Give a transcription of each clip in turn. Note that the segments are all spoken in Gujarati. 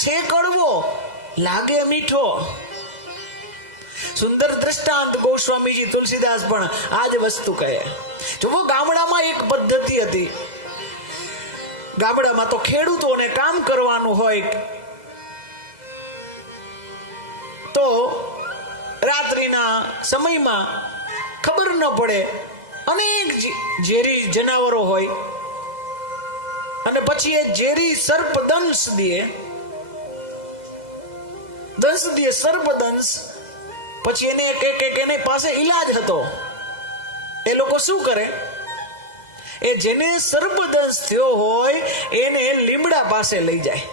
છે કડવો, લાગે મીઠો. સુંદર દ્રષ્ટાંત ગોસ્વામીજી તુલસીદાસ પણ આ જ વસ્તુ કહે. જો ગામડામાં એક પદ્ધતિ હતી. ગામડામાં તો ખેડૂતોને કામ કરવાનું હોય તો રાત્રિના સમયમાં ખબર ન પડે, અનેક ઝેરી જનાવરો હોય અને પછી એ ઝેરી સર્પ દંશ દે સર્પદંશ. પછી એને એની પાસે ઈલાજ હતો. એ લોકો શું કરે, એ જેને સર્પદંશ થયો હોય એને લીમડા પાસે લઈ જાય.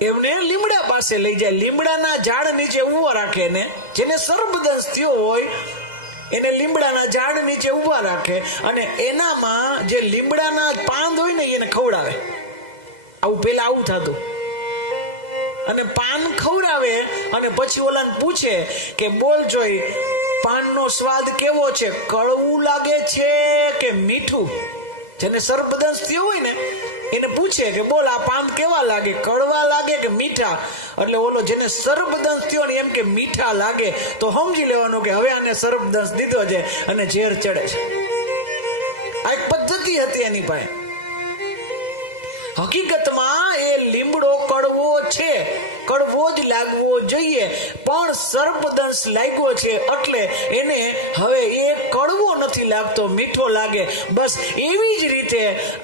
એમને લીમડા પાસે લઈ જાય, લીમડાના ઝાડ નીચે ઉભા રાખે. ને જેને સર્પદંશ થયો હોય એને લીમડાના ઝાડ નીચે ઉભા રાખે અને એનામાં જે લીમડાના પાન હોય ને એને ખવડાવે. આવું પેલા આવું થતું. અને પાન ખવડાવે અને પછી ઓલાને પૂછે કે બોલ જોઈ, પાનનો સ્વાદ કેવો છે, કડવું લાગે છે કે મીઠું? જેને સર્પદંશ થયો હોય ને એને પૂછે કે બોલ આ પાન કેવા લાગે, કડવા લાગે કે મીઠા? એટલે ઓલો જેને સર્પદંશ થયો ને એમ કે મીઠા લાગે, તો સમજી લેવાનું કે હવે આને સર્પદંશ દીધો છે અને ઝેર ચડે છે. આ એક પદ્ધતિ હતી એની પાસે. હકીકતમાં એ લીમડો કડવો છે, કડવો જ લાગવો જોઈએ, પણ સર્પદંશ લાગ્યો છે એટલે એને હવે એ કડવો નથી લાગતો, મીઠો લાગે. બસ એવી જ રીતે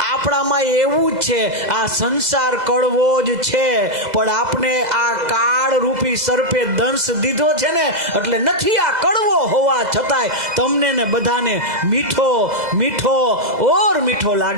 આપણામાં એવું જ છે. આ સંસાર કડવો જ છે, પણ આપણે આ કાળ રૂપી સર્પે દંશ દીધો છે ને એટલે નથી આ કડવો હોવા છતાંય તમને ને બધાને મીઠો મીઠો ઓર મીઠો લાગે.